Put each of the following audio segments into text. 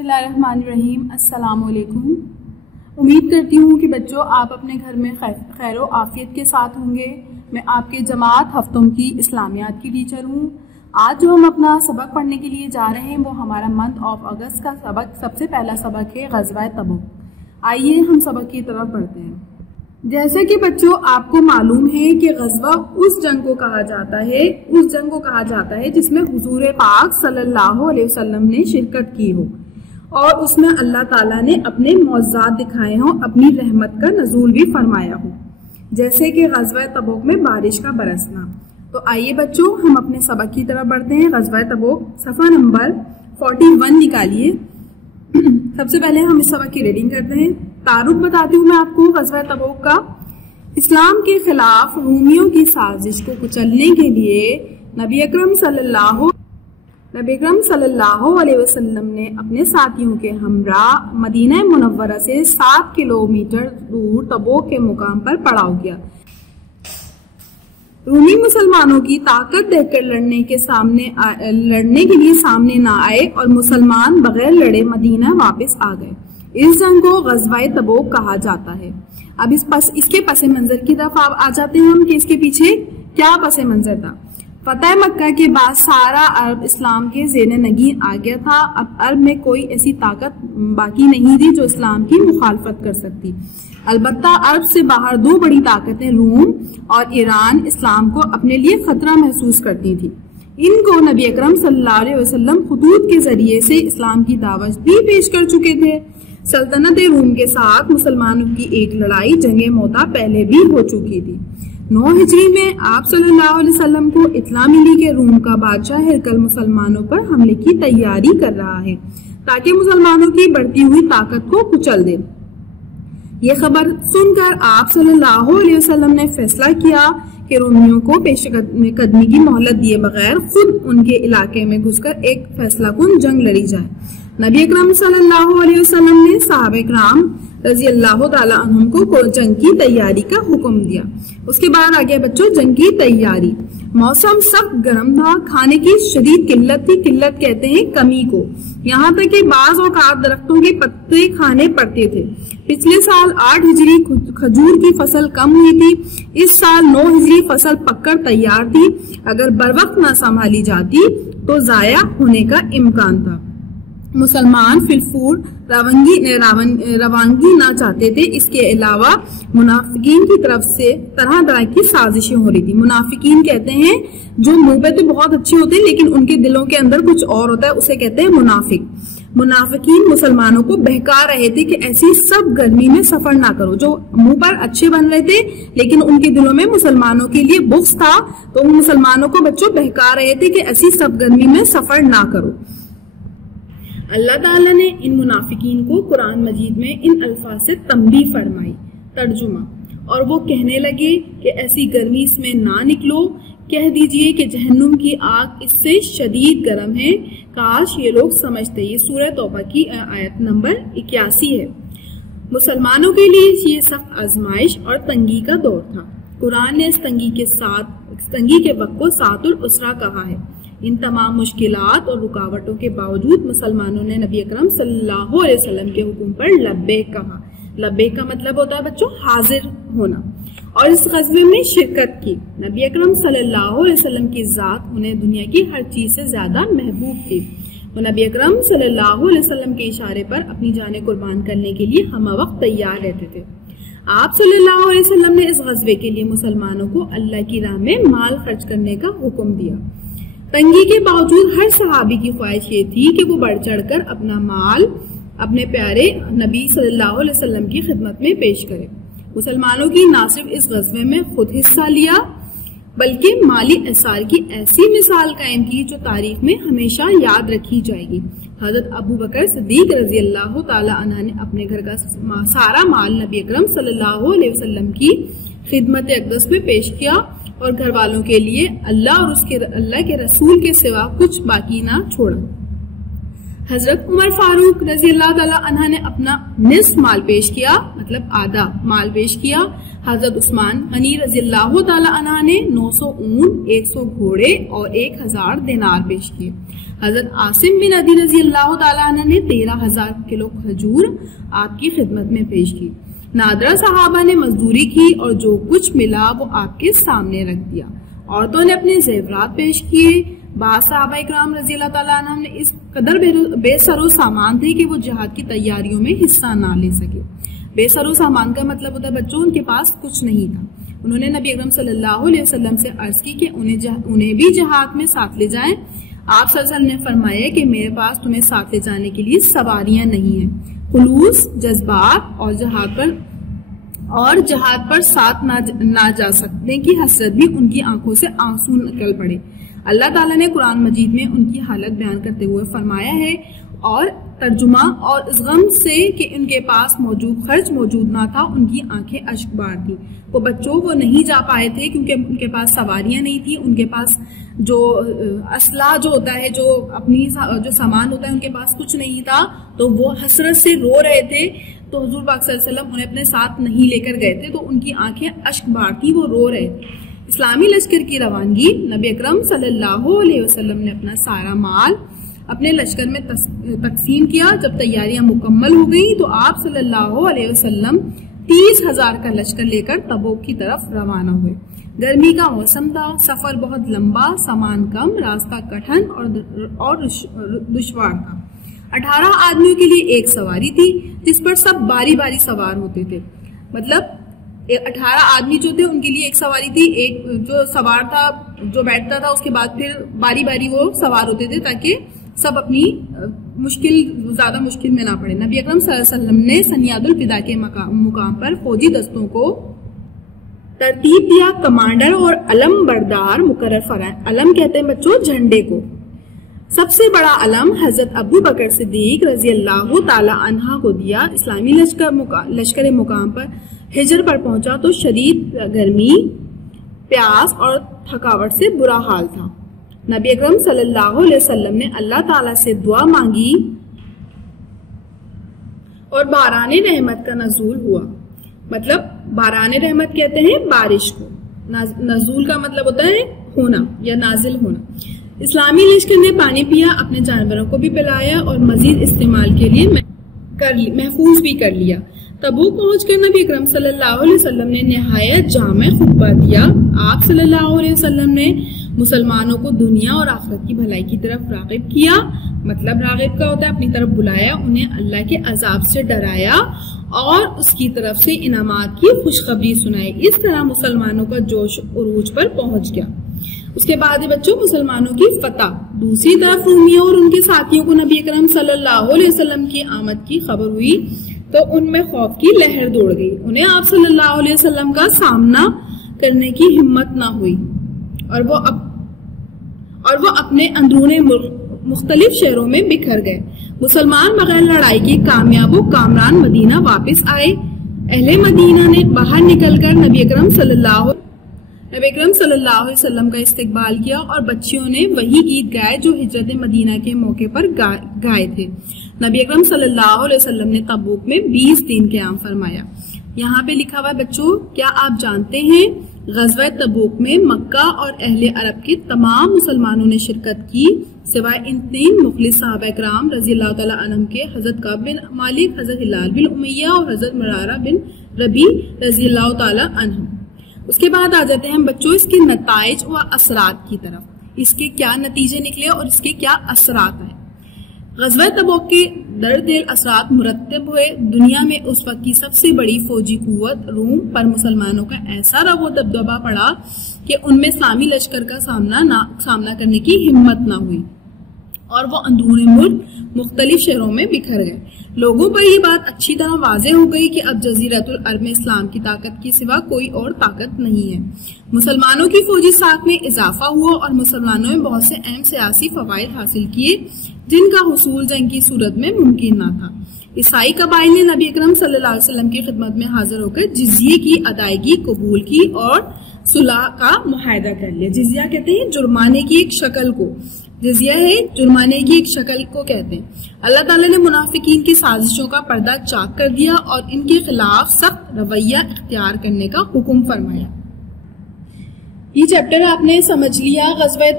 बिस्मिल्लाहिर्रहमानिर्रहीम। अस्सलाम वालेकुम। उम्मीद करती हूँ कि बच्चों आप अपने घर में खैर व आफियत के साथ होंगे। मैं आपके जमात हफ्तों की इस्लामियात की टीचर हूँ। आज जो हम अपना सबक पढ़ने के लिए जा रहे हैं वो हमारा मंथ ऑफ अगस्त का सबक, सबसे पहला सबक है ग़ज़वा तबूक। आइए हम सबक की तरफ बढ़ते हैं। जैसे कि बच्चों आपको मालूम है कि ग़ज़वा उस जंग को कहा जाता है जिसमें हुजूर पाक सल्लल्लाहु अलैहि वसल्लम ने शिरकत की हो और उसमें अल्लाह ताला ने अपने मौज़ात दिखाए हों, अपनी रहमत का नज़ूल भी फरमाया हो, जैसे कि ग़ज़वा तबूक में बारिश का बरसना। तो आइए बच्चों हम अपने सबक की तरफ बढ़ते हैं। ग़ज़वा तबूक सफ़ा नंबर 41 निकालिए। सबसे पहले हम इस सबक की रीडिंग करते हैं। तारुफ बताती हूँ मैं आपको ग़ज़वा तबूक का। इस्लाम के खिलाफ रूमियों की साजिश को कुचलने के लिए नबी अकरम सल्लल्लाहु अलैहि वसल्लम ने अपने साथियों के हमरा मदीना मुनव्वरा से 7 किलोमीटर दूर तबूक के मुकाम पर पड़ाव किया। रूमी मुसलमानों की ताकत देखकर लड़ने के लिए सामने न आए और मुसलमान बगैर लड़े मदीना वापस आ गए। इस जंग को ग़ज़वा तबूक कहा जाता है। अब इसके पस मंजर की तरफ आ जाते हैं हम कि इसके पीछे क्या पस मंजर था। फतह मक्का के बाद सारा अरब इस्लाम के ज़ेर नगीन आ गया था। अब अरब में कोई ऐसी ताकत बाकी नहीं थी जो इस्लाम की मुखालफत कर सकती। अलबत्ता अरब से बाहर दो बड़ी ताकतें रूम और ईरान इस्लाम को अपने लिए खतरा महसूस करती थी। इनको नबी अकरम सल्लल्लाहु अलैहि वसल्लम खुतूत के जरिए से इस्लाम की दावत भी पेश कर चुके थे। सल्तनत रूम के साथ मुसलमानों की एक लड़ाई जंगे मोता पहले भी हो चुकी थी। 9 हिजरी में आप सल्लल्लाहु अलैहि वसल्लम को इत्ला मिली के रूम का बादशाह हिरकल मुसलमानों पर हमले की तैयारी कर रहा है ताकि मुसलमानों की बढ़ती हुई ताकत को कुचल दे। ये खबर सुनकर आप सल्लल्लाहु अलैहि वसल्लम ने फैसला किया कि रोमियों को पेशकदमी की मोहलत दिए बगैर खुद उनके इलाके में घुसकर एक फैसला कुन जंग लड़ी जाए। नबी अकरम सल्लल्लाहु अलैहि वसल्लम ने सहाबे किराम रज़ियल्लाहु ताला अन्हुम को जंग की तैयारी का हुक्म दिया। उसके बाद आ गया बच्चों जंग की तैयारी। मौसम सख्त गर्म था, खाने की शदीद किल्लत थी। किल्लत कहते हैं कमी को। यहाँ तक कि बाज़ औक़ात दरख्तों के पत्ते खाने पड़ते थे। पिछले साल 8 हिजरी खजूर की फसल कम हुई थी। इस साल 9 हिजरी फसल पककर तैयार थी। अगर बरवक्त न संभाली जाती तो जाया होने का इम्कान था। मुसलमान फिलफूर रवानगी ना चाहते थे। इसके अलावा मुनाफिकीन की तरफ से तरह तरह की साजिशें हो रही थी। मुनाफिकीन कहते हैं जो मुंह पे तो बहुत अच्छे होते हैं लेकिन उनके दिलों के अंदर कुछ और होता है, उसे कहते हैं मुनाफिक। मुनाफिकीन मुसलमानों को बहका रहे थे कि ऐसी सब गर्मी में सफर ना करो। जो मुंह पर अच्छे बन रहे थे लेकिन उनके दिलों में मुसलमानों के लिए बुग़्ज़ था, तो मुसलमानों को बच्चों बहका रहे थे कि ऐसी सब गर्मी में सफर ना करो। अल्लाह ताला ने इन मुनाफिकीन को कुरान मजीद में इन अल्फाज से तंबीह फरमाई। तर्जुमा, और वो कहने लगे कि ऐसी गर्मी इसमें ना निकलो, कह दीजिए कि जहन्नुम की आग इससे शदीद गर्म है। काश ये लोग समझते। ये सूरह तौबा की आयत नंबर 81 है। मुसलमानों के लिए ये सख्त आजमाइश और तंगी का दौर था। कुरान ने इस तंगी के वक्त को सातुल उसरा कहा है। इन तमाम मुश्किलात और रुकावटों के बावजूद मुसलमानों ने नबी अकरम सल्लल्लाहु अलैहि वसल्लम के हुक्म पर लब्बैक कहा। लब्बैक का मतलब होता है बच्चों हाजिर होना, और इस ग़ज़वे में शिरकत की। नबी अकरम सल्लल्लाहु अलैहि वसल्लम की ज़ात उन्हें दुनिया की हर चीज से ज्यादा महबूब थी। वो नबी अकरम सल्लल्लाहु अलैहि वसल्लम के इशारे पर अपनी जानें कुर्बान करने के लिए हम वक्त तैयार रहते थे। आप सल्लल्लाहु अलैहि वसल्लम ने इस ग़ज़वे के लिए मुसलमानों को अल्लाह की राह में माल खर्च करने का हुक्म दिया। तंगी के बावजूद हर सहाबी की ख्वाहिश ये थी कि वो बढ़ चढ़कर अपना माल अपने प्यारे नबी सल्लल्लाहु अलैहि वसल्लम की खिदमत में पेश करे। मुसलमानों की न सिर्फ इस ग़ज़वे में खुद हिस्सा लिया बल्कि माली एसार की ऐसी मिसाल कायम की जो तारीख में हमेशा याद रखी जाएगी। हज़रत अबू बकर सिद्दीक़ रज़ियल्लाहु ताला अन्हु ने अपने घर का सारा माल नबी अकरम सल्लल्लाहु अलैहि वसल्लम की खिदमत अक़दस में पेश किया और घर वालों के लिए अल्लाह के रसूल के सिवा कुछ बाकी ना छोड़ा। हजरत उमर फारूक रज़ियल्लाहु ताला अन्हु ने अपना निस्फ माल पेश किया, मतलब आधा माल पेश किया। हजरत उस्मान गनी रज़ियल्लाहु ताला अन्हु ने 900 ऊंट, 100 घोड़े और 1000 दिनार पेश किए। हजरत आसिम बिन अदी रजी अल्लाह ताला अन्हु ने 13,000 किलो खजूर आपकी खिदमत में पेश की। नादरा सहाबा ने मजदूरी की और जो कुछ मिला वो आपके सामने रख दिया। औरतों ने अपने जेवरात पेश किए। बाद सहाबा इकराम रजी अल्लाह ताला अन्हुम ने इस कदर बेसरो सामान थे कि वो जिहाद की तैयारियों में हिस्सा ना ले सके। बेसरो सामान का मतलब होता है बच्चों उनके पास कुछ नहीं था। उन्होंने नबी अकरम सल्लल्लाहु अलैहि वसल्लम से अर्ज की कि उन्हें भी जिहाद में साथ ले जाएं। आप सल्लल्लाहु अलैहि वसल्लम ने फरमाया कि मेरे पास तुम्हें साथ ले जाने के लिए सवारियां नहीं है। खुलूस, जज्बात और जहाद पर साथ ना जा सकने की हसरत भी उनकी आंखों से आंसू निकल पड़े। अल्लाह ताला ने कुरान मजीद में उनकी हालत बयान करते हुए फरमाया है और तर्जुमा और इस गम से कि उनके पास खर्च मौजूद ना था उनकी आंखें अश्कबार थी। वो बच्चों को नहीं जा पाए थे क्योंकि उनके पास सवारियां नहीं थी, उनके पास जो असला जो होता है, जो अपनी जो सामान होता है, उनके पास कुछ नहीं था। तो वो हसरत से रो रहे थे। तो हुजूर पाक सल्लल्लाहु अलैहि वसल्लम उन्हें अपने साथ नहीं लेकर गए थे, तो उनकी आंखें अश्कबार थी, वो रो रहे थे। इस्लामी लश्कर की रवानगी, नबी अकरम सल्लल्लाहु अलैहि वसल्लम ने अपना सारा माल अपने लश्कर में तकसीम किया। जब तैयारियां मुकम्मल हो गई तो आप सल्लल्लाहु अलैहि वसल्लम 30,000 का लश्कर लेकर तबूक की तरफ रवाना हुए। गर्मी का मौसम था, सफर बहुत लंबा, सामान कम, रास्ता कठिन और दुश्वार था। 18 आदमियों के लिए एक सवारी थी जिस पर सब बारी बारी सवार होते थे। मतलब 18 आदमी जो थे उनके लिए एक सवारी थी, एक जो सवार था जो बैठता था उसके बाद फिर बारी बारी वो सवार होते थे ताकि सब अपनी ज्यादा मुश्किल में ना पड़े। नबी अकरम सल्लल्लाहु अलैहि वसल्लम ने सनियादुल फिदा के मुकाम पर फौजी दस्तों को तरतीब दिया। कमांडर और अलम बरदार मुकर्रर फरमाए। अलम कहते हैं बच्चों झंडे को। सबसे बड़ा अलम हजरत अबू बकर सिद्दीक रजी अल्लाह ताला अन्हा को दिया। इस्लामी लश्कर मुकाम पर हिजर पर पहुंचा तो शदीद गर्मी, प्यास और थकावट से बुरा हाल था। नबी अकरम सल्लल्लाहु अलैहि वसल्लम ने अल्लाह ताला से दुआ मांगी और बाराने रहमत का नजूल हुआ। मतलब बाराने रहमत कहते हैं बारिश को, नजूल का मतलब होता है होना या नाजिल होना। इस्लामी लश्कर ने पानी पिया, अपने जानवरों को भी पिलाया और मजीद इस्तेमाल के लिए महफूज भी कर लिया। तबूक पहुंचकर नबी अकरम सल्लल्लाहु अलैहि वसल्लम ने निहायत जामे खुतबा दिया। आप सल्लल्लाहु अलैहि वसल्लम ने मुसलमानों को दुनिया और आखिरत की भलाई की तरफ राग़िब किया। मतलब राग़िब का होता है अपनी तरफ बुलाया, उन्हें अल्लाह के अजाब से डराया और उसकी तरफ से इनामात की खुशखबरी सुनाई। इस तरह मुसलमानों का जोश उरूज पर पहुंच गया। उसके बाद बच्चों मुसलमानों की फतह। दूसरी तरफ रूमियों और उनके साथियों को नबी अकरम सल्लल्लाहु अलैहि वसल्लम की आमद की खबर हुई तो उनमें खौफ की लहर दौड़ गई। उन्हें आप सल्लल्लाहु अलैहि वसल्लम का सामना करने की हिम्मत ना हुई और वो अपने अंदरूने मुख्तलिफ शहरों में बिखर गए। मुसलमान बगैर लड़ाई के कामयाब कामरान मदीना वापस आए। अहले मदीना ने बाहर निकलकर नबी अकरम सल्लल्लाहु अलैहि वसल्लम का इस्तकबाल किया और बच्चियों ने वही गीत गाए जो हिजरत मदीना के मौके पर गाए थे। नबी अकरम सल्लल्लाहु अलैहि वसल्लम ने तबूक में 20 दिन क़याम फरमाया। यहाँ पे लिखा हुआ है बच्चों, क्या आप जानते हैं ग़ज़वा तबूक में मक्का और अहले अरब के तमाम मुसलमानों ने शिरकत की सिवाय इन 3 मुखलिस सहाबा इकराम रज़ी अल्लाह तआला अन्हुम के, हज़रत कअब बिन मालिक, हज़रत हिलाल बिन उमय्या और हज़रत मरारा बिन रबी रज़ी अल्लाह तआला अन्हुम। उसके बाद आ जाते हैं बच्चों इसके नताइज व असरात की तरफ। इसके क्या नतीजे निकले और इसके क्या असरात आए। ग़ज़वा तबूक के दर्दिल असरात मुरत्तब हुए। दुनिया में उस वक्त की सबसे बड़ी फौजी कुव्वत रूम पर मुसलमानों का ऐसा रवो दबदबा पड़ा कि उनमें इस्लामी लश्कर का सामना करने की हिम्मत ना हुई और वो अंदरूनी मुल्क मुख्तलिफ शहरों में बिखर गए। लोगों पर यह बात अच्छी तरह वाज़ेह हो गई कि अब जज़ीरतुल अरब में इस्लाम की ताकत के सिवा कोई और ताकत नहीं है। मुसलमानों की फौजी साख में इजाफा हुआ और मुसलमानों ने बहुत से अहम सियासी फवायद हासिल किए जिनका हुसूल जंग की सूरत में मुमकिन न था। ईसाई कबाइल ने नबी अकरम सल्लल्लाहु अलैहि वसल्लम की खिदमत में हाजिर होकर जिज़िये की अदायगी कबूल की और सुलह का मुआहदा कर लिया। जिज़िया कहते हैं जुर्माने की एक शक्ल को, जिज़िया है जुर्माने की एक शक्ल को कहते हैं। अल्लाह ताला ने मुनाफिकीन की साजिशों का पर्दा चाक कर दिया और इनके खिलाफ सख्त रवैया इख्तियार करने का हुक्म फरमाया। ये चैप्टर आपने समझ लिया ग़ज़वा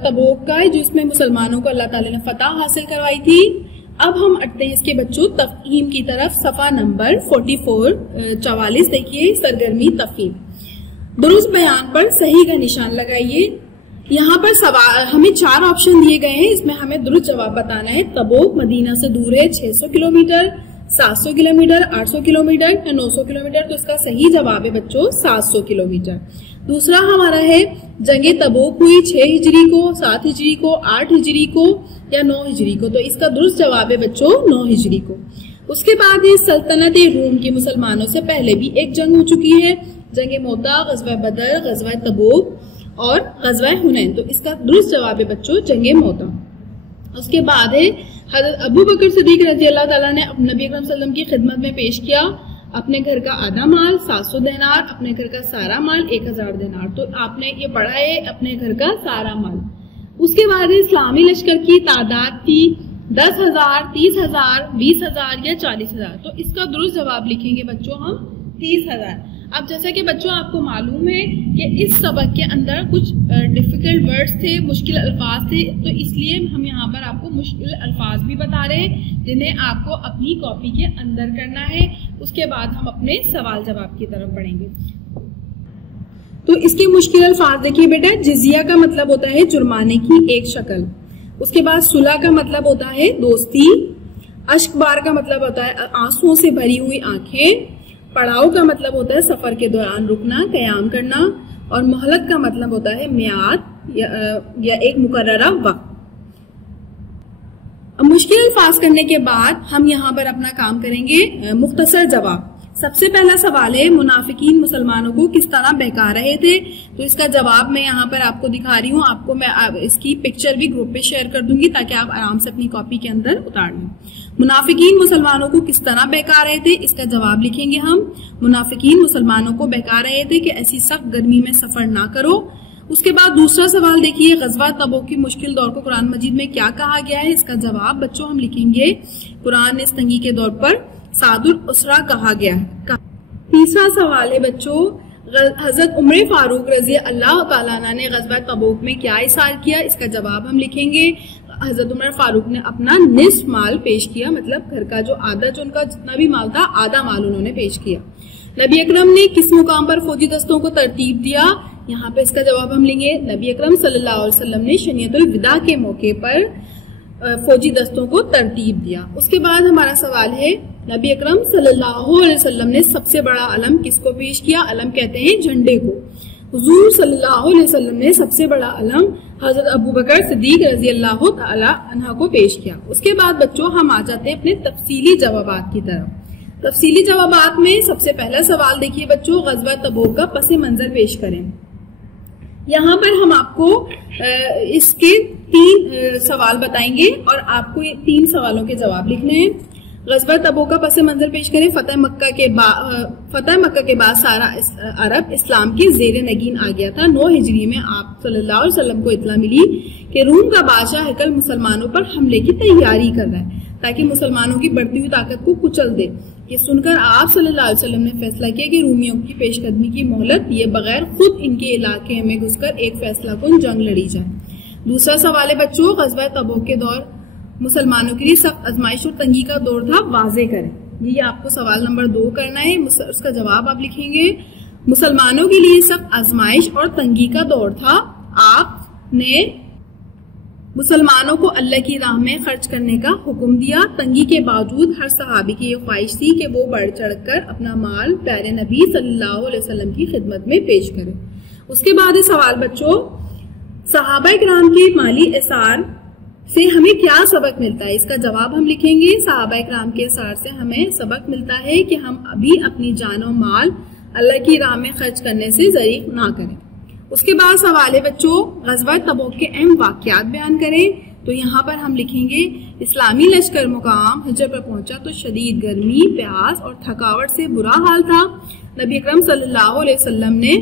तबूक का, जिसमें मुसलमानों को अल्लाह ताला ने फतह हासिल करवाई थी। अब हम अटते हैं इसके बच्चों तफ़हीम की तरफ। सफ़ा नंबर 44 देखिए, सरगर्मी तफ़हीम। दुरुस्त बयान पर सही का निशान लगाइए। यहाँ पर सवाल हमें 4 ऑप्शन दिए गए हैं, इसमें हमें दुरुस्त जवाब बताना है। तबूक मदीना से दूर है 600 किलोमीटर, 700 किलोमीटर, 800 किलोमीटर या 900 किलोमीटर। तो इसका सही जवाब है बच्चों 700 किलोमीटर। दूसरा हमारा है जंगे तबूक हुई 6 हिजरी को, 7 हिजरी को, 8 हिजरी को या 9 हिजरी को। तो इसका दुरुस्त जवाब है बच्चों 9 हिजरी को। उसके बाद ये सल्तनत रूम की मुसलमानों से पहले भी एक जंग हो चुकी है, जंगे मोता, ग़ज़वा बदर, ग़ज़वा तबूक और ग़ज़वा हुनैन। तो इसका दुरुस्त जवाब है बच्चों जंगे मोता। उसके बाद है हज़रत अबू बकर सिद्दीक़ रज़ी अल्लाह ताला ने नबी अकरम सल्लल्लाहु अलैहि वसल्लम की खिदमत में पेश किया अपने घर का आधा माल 700 दिनार, अपने घर का सारा माल 1000 दिनार। तो आपने ये पढ़ा है अपने घर का सारा माल। उसके बाद इस्लामी लश्कर की तादाद थी 10,000, 30,000, 20,000 या 40,000। तो इसका दुरुस्त जवाब लिखेंगे बच्चों हम 30,000। अब जैसा कि बच्चों आपको मालूम है कि इस सबक के अंदर कुछ डिफिकल्ट वर्ड्स थे, मुश्किल अल्फाज थे, तो इसलिए हम यहाँ पर आपको मुश्किल अल्फाज भी बता रहे हैं जिन्हें आपको अपनी कॉपी के अंदर करना है। उसके बाद हम अपने सवाल जवाब की तरफ बढ़ेंगे। तो इसके मुश्किल अल्फाज देखिए बेटा, जिजिया का मतलब होता है जुर्माने की एक शक्ल। उसके बाद सुलह का मतलब होता है दोस्ती। अश्कबार का मतलब होता है आंसुओं से भरी हुई आंखें। पड़ाव का मतलब होता है सफर के दौरान रुकना, कयाम करना। और मोहलत का मतलब होता है मियाद या एक मुकर्ररा वक्त। मुश्किल अल्फाज करने के बाद हम यहाँ पर अपना काम करेंगे मुख्तसर जवाब। सबसे पहला सवाल है मुनाफिकीन मुसलमानों को किस तरह बहका रहे थे। तो इसका जवाब मैं यहाँ पर आपको दिखा रही हूँ। आपको मैं इसकी पिक्चर भी ग्रुप पे शेयर कर दूंगी ताकि आप आराम से अपनी कॉपी के अंदर उतार लें। मुनाफिकीन मुसलमानों को किस तरह बहका रहे थे, इसका जवाब लिखेंगे हम। मुनाफिकीन मुसलमानों को बहका रहे थे कि ऐसी सख्त गर्मी में सफर ना करो। उसके बाद दूसरा सवाल देखिए, ग़ज़वा तबूक की मुश्किल दौर को कुरान मजीद में क्या कहा गया है। इसका जवाब बच्चों हम लिखेंगे कुरान ने इस तंगी के दौर पर सादुल उसरा कहा गया है। तीसरा सवाल है बच्चों, हजरत उमर फारूक रजी अल्लाह ताला अन्हु ने ग़ज़वा तबूक में क्या इशार किया। इसका जवाब हम लिखेंगे हजरत उमर फारूक ने अपना निस्फ माल पेश किया, मतलब घर का जो आधा, जो उनका जितना भी माल था आधा माल उन्होंने पेश किया। नबी अकरम ने किस मुकाम पर फौजी दस्तों को तरतीब दिया। यहाँ पे इसका जवाब हम लेंगे नबी अकरम सल्लल्लाहु अलैहि वसल्लम ने शनियतुल विदा के मौके पर फौजी दस्तों को तरतीब दिया। उसके बाद हमारा सवाल है नबी अकरम सल्लल्लाहु अलैहि वसल्लम ने सबसे बड़ा अलम किसको पेश किया। अलम कहते हैं झंडे को। हुजूर सल्लल्लाहु अलैहि वसल्लम ने सबसे बड़ा अलम हजरत अबू बकर सिद्दीक रजी अल्लाह तआला अन्हु को पेश किया। उसके बाद बच्चों हम आ जाते हैं अपने तफसीली जवाबात की तरफ। तफसीली जवाबात में सबसे पहला सवाल देखिए बच्चों, ग़ज़वा तबूक का पस मंजर पेश करें। यहाँ पर हम आपको इसके 3 सवाल बताएंगे और आपको ये 3 सवालों के जवाब लिखने हैं। ग़ज़वा तबूक का पस मंजर पेश करें। फतह मक्का के बाद सारा अरब इस्लाम के ज़ेर नगीन आ गया था। 9 हिजरी में आप सल्लल्लाहु अलैहि वसल्लम को इत्तला मिली कि रूम का बादशाह हेकल मुसलमानों पर हमले की तैयारी कर रहा है ताकि मुसलमानों की बढ़ती हुई ताकत को कुचल दे। ये सुनकर आप सल्लल्लाहु अलैहि वसल्लम ने फैसला किया कि रूमियों की पेशकदमी की मोहलत दिए बगैर खुद इनके इलाके में घुसकर एक फैसला कुन जंग लड़ी जाए। दूसरा सवाल है बच्चों, ग़ज़वा तबूक के दौर मुसलमानों के लिए सख्त आजमाइश और तंगी का दौर था, वाज़े करें। ये आपको सवाल नंबर 2 करना है। उसका जवाब आप लिखेंगे मुसलमानों के लिए सख्त आजमाइश और तंगी का दौर था। आपने मुसलमानों को अल्लाह की राह में खर्च करने का हुक्म दिया। तंगी के बावजूद हर सहाबी की ये ख्वाहिश थी कि वो बढ़ चढ़कर अपना माल प्यारे नबी सल्लल्लाहु अलैहि वसल्लम की खिदमत में पेश करे। उसके बाद सवाल बच्चों, सहाबा किराम के माली एसार से हमें क्या सबक मिलता है। इसका जवाब हम लिखेंगे सहाबा किराम के एसार से हमें सबक मिलता है कि हम अभी अपनी जान और माल अल्लाह की राह में खर्च करने से ज़रीफ ना करें। उसके बाद सवाल है बच्चों, ग़ज़वा तबूक के अहम वाक़यात बयान करें। तो यहाँ पर हम लिखेंगे इस्लामी लश्कर मुकाम हिजर पर पहुंचा तो शदीद गर्मी, प्यास और थकावट से बुरा हाल था। नबी अकरम सल्लल्लाहु अलैहि वसल्लम ने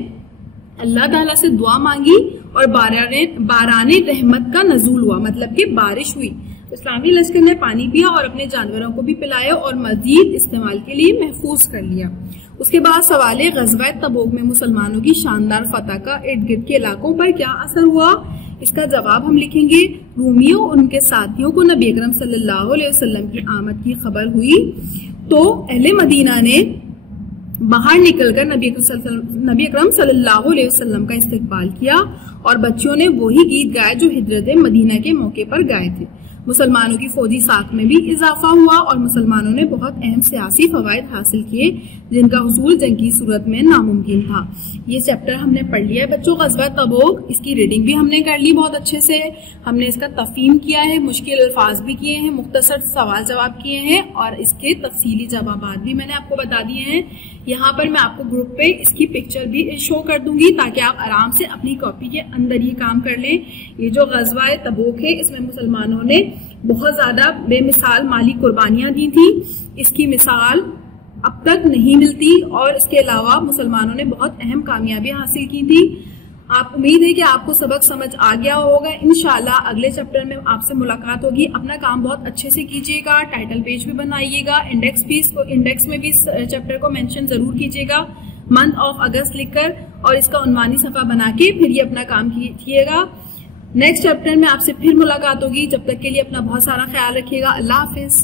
अल्लाह ताला से दुआ मांगी और बाराने रहमत का नज़ूल हुआ, मतलब कि बारिश हुई। इस्लामी लश्कर ने पानी पिया और अपने जानवरों को भी पिलाया और मजीद इस्तेमाल के लिए महफूज कर लिया। उसके बाद सवाल है ग़ज़वा तबूक में मुसलमानों की शानदार फतह का इर्द गिर्द के इलाकों पर क्या असर हुआ। इसका जवाब हम लिखेंगे रूमियों और उनके साथियों को नबी अकरम सल्लल्लाहु अलैहि वसल्लम की आमद की खबर हुई तो अहले मदीना ने बाहर निकलकर नबी अकरम सल्लल्लाहु अलैहि वसल्लम का इस्तकबाल किया और बच्चों ने वही गीत गाए जो हिजरत मदीना के मौके पर गाए थे। मुसलमानों की फौजी साख में भी इजाफा हुआ और मुसलमानों ने बहुत अहम सियासी फवायद हासिल किए जिनका हुसूल जंग की सूरत में नामुमकिन था। ये चैप्टर हमने पढ़ लिया है बच्चों, ग़ज़वा तबूक। इसकी रीडिंग भी हमने कर ली बहुत अच्छे से, हमने इसका तफ़हीम किया है, मुश्किल अल्फाज भी किए हैं, मुख्तसर सवाल जवाब किए हैं और इसके तफसीली जवाब भी मैंने आपको बता दिए हैं। यहाँ पर मैं आपको ग्रुप पे इसकी पिक्चर भी शो कर दूंगी ताकि आप आराम से अपनी कॉपी के अंदर ये काम कर लें। ये जो ग़ज़वा तबूक है इसमें मुसलमानों ने बहुत ज्यादा बेमिसाल माली कुर्बानियां दी थी, इसकी मिसाल अब तक नहीं मिलती और इसके अलावा मुसलमानों ने बहुत अहम कामयाबियां हासिल की थी। आप उम्मीद है कि आपको सबक समझ आ गया होगा। इंशाल्लाह अगले चैप्टर में आपसे मुलाकात होगी। अपना काम बहुत अच्छे से कीजिएगा, टाइटल पेज भी बनाइएगा, इंडेक्स में भी इस चैप्टर को मेंशन जरूर कीजिएगा मंथ ऑफ अगस्त लिखकर और इसका उन्वानी सफा बना के फिर ये अपना काम कीजिएगा। नेक्स्ट चैप्टर में आपसे फिर मुलाकात होगी। जब तक के लिए अपना बहुत सारा ख्याल रखिएगा। अल्लाह हाफिज।